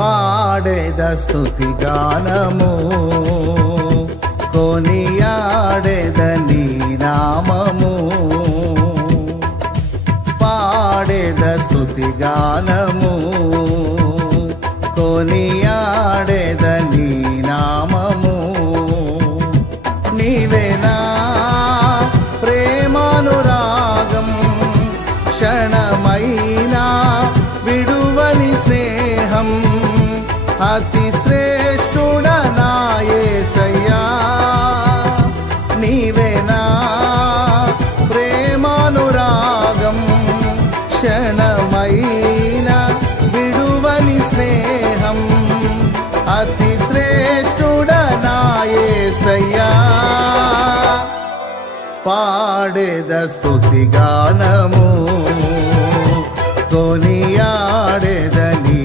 పాడేద స్తుతి గానము కొనియాడేద నీ నామము పాడేద స్తుతి గానము కొనియాడేద నీ నామము నీవేనా ప్రేమానురాగం క్షణమైనా విడువని స్నేహం అతి శ్రేష్ఠుడ నా యేసయ్యా నీవేనా ప్రేమానురాగం క్షణమైనా విడువని స్నేహం అతి శ్రేష్ఠుడ నా యేసయ్యా పాడేద స్తుతి గానము కొనియాడేద నీ